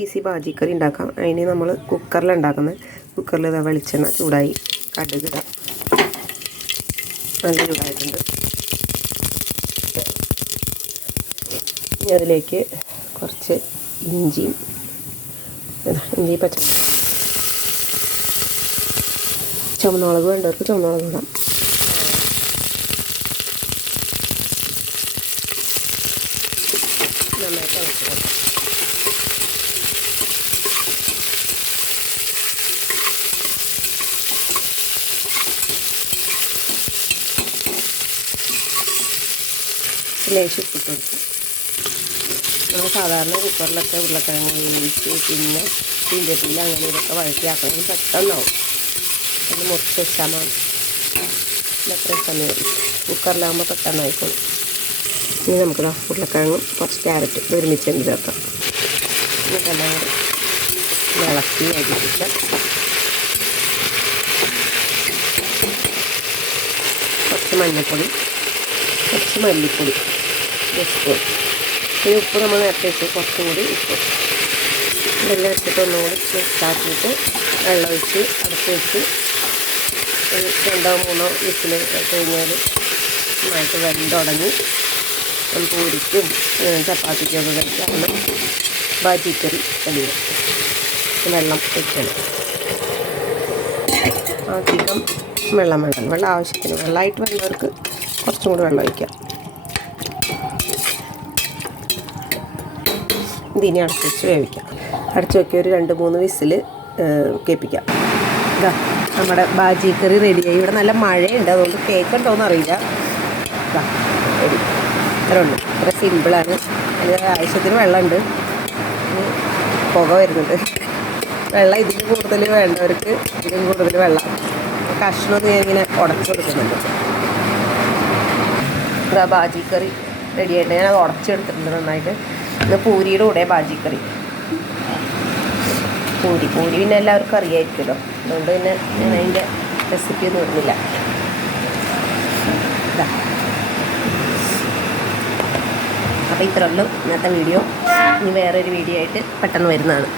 Easy ബാജിക്കറി ഉണ്ടാക്കാം. അതിന് നമ്മൾ കുക്കറിൽ ഉണ്ടാക്കുന്നത്. കുക്കറിൽ ഇതാ വെളിച്ചെണ്ണ ചൂടായി കടുക് ഇടാം നല്ല ചൂടായിട്ടുണ്ട്. ഇനി അതിലേക്ക് കുറച്ച് ഇഞ്ചി ഇഞ്ചി പച്ചമുളക്. ചുമന്നുളക് വേണ്ടവർക്ക് ചുമന്നുളക് ഇടാം. നന്നായിട്ട് ലേശം ഉപ്പിട്ട് കൊടുക്കും നമ്മൾ സാധാരണ കുക്കറിലൊക്കെ ഉരുളക്കിഴങ്ങ് വേവിച്ച് പിന്നെ ചീഞ്ചട്ടിയിൽ അങ്ങനെ ഇതൊക്കെ വഴറ്റിയാക്കണമെങ്കിൽ പെട്ടെന്നാവും. അത് മുറിച്ച് വെച്ചാൽ മതി. അത്രയും സമയം കുക്കറിലാകുമ്പോൾ പെട്ടെന്നായിക്കോളും. ഇനി നമുക്ക് ഉരുളക്കിഴങ്ങും കുറച്ച് ക്യാരറ്റ് ഒരുമിച്ച് തന്നെ ചേർക്കാം. എന്നിട്ടെല്ലാം ഇളക്കി അരിപ്പിക്കാം കുറച്ച് മഞ്ഞൾപ്പൊടി കുറച്ച് മല്ലിപ്പൊടി. സ്പൂൺ ഈ ഉപ്പ് നമ്മൾ നേരത്തെ ഇട്ട് കുറച്ചും കൂടി ഉപ്പ്. ഇതെല്ലാം ഇട്ടിട്ട് ഒന്നുകൂടി മിക്സാക്കിയിട്ട് വെള്ളം ഒഴിച്ച് അടച്ച് വെച്ച് രണ്ടോ മൂന്നോ വിസിൽ കഴിഞ്ഞാൽ നന്നായിട്ട് വെന്തുടങ്ങി. നമുക്ക് ഉരിക്കും ചപ്പാത്തിക്കും ഒക്കെ കഴിക്കാവുന്ന ബാറ്റിക്കറി കഴിയും വെള്ളം ഒഴിക്കണം. അധികം വെള്ളം വേണം. വെള്ളം ആവശ്യത്തിന്. വെള്ളമായിട്ട് വരുന്നവർക്ക് കുറച്ചും കൂടി വെള്ളം ഒഴിക്കാം. ഇതിനി അടച്ച് വെച്ച് വേവിക്കാം. അടച്ചു വെക്കുക ഒരു രണ്ട് മൂന്ന് വിസിൽ കേൾപ്പിക്കാം. ഇതാ നമ്മുടെ ബാജി കറി റെഡിയായി. ഇവിടെ നല്ല മഴയുണ്ട് അതുകൊണ്ട് കേക്ക് ഉണ്ടോയെന്ന് അറിയില്ല ഇതാ ഇത്രേ സിമ്പിളാണ് അതിൽ ആവശ്യത്തിന് വെള്ളമുണ്ട്. പുക വരുന്നുണ്ട്. വെള്ളം ഇതിന് കൂടുതൽ വേണ്ടവർക്ക് ഇതിലും കൂടുതൽ വെള്ളം. കഷ്ണം ഞാൻ ഇങ്ങനെ ഉടച്ചു കൊടുക്കുന്നുണ്ട്. ഇതാ ബാജി കറി റെഡിയായിട്ട് ഞാൻ അത് ഉടച്ചെടുത്തിട്ടുണ്ട് നന്നായിട്ട്. ഇത് പൂരിയുടെ കൂടെ ബാജിക്കറി. പൂരി പൂരി പിന്നെ എല്ലാവർക്കും അറിയായിരിക്കുമല്ലോ. അതുകൊണ്ട് പിന്നെ ഞാൻ അതിന്റെ റെസിപ്പി ഒന്നും ഇടുന്നില്ല. അപ്പോൾ ഇത്രയുള്ളൂ ഇന്നത്തെ വീഡിയോ ഇനി വേറൊരു വീഡിയോ ആയിട്ട് പെട്ടെന്ന് വരുന്നതാണ്.